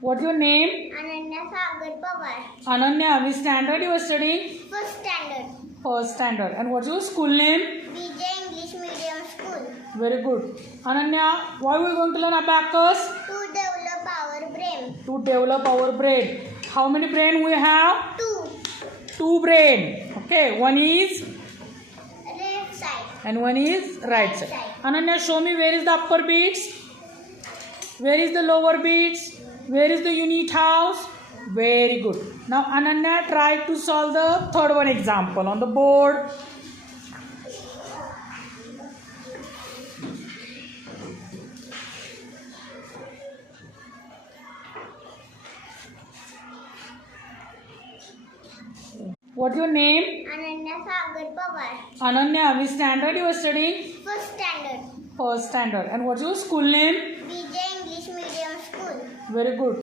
What's your name? Ananya Sagar Pawar. Ananya, which standard you are studying? First standard. First standard. And what's your school name? BJ English Medium School. Very good. Ananya, why are we going to learn abacus? To develop our brain. To develop our brain. How many brain we have? 2. 2 brain. Okay, one is Left side. and one is right side. Ananya, show me where is the upper beats? Where is the lower beats? Where is the unit house? Very good. Now Ananya, try to solve the third one example on the board. What's your name? Ananya Sagar Pawar. Ananya, which standard you are studying? First standard. First standard. And what's your school name? BJ English Medium School. Very good.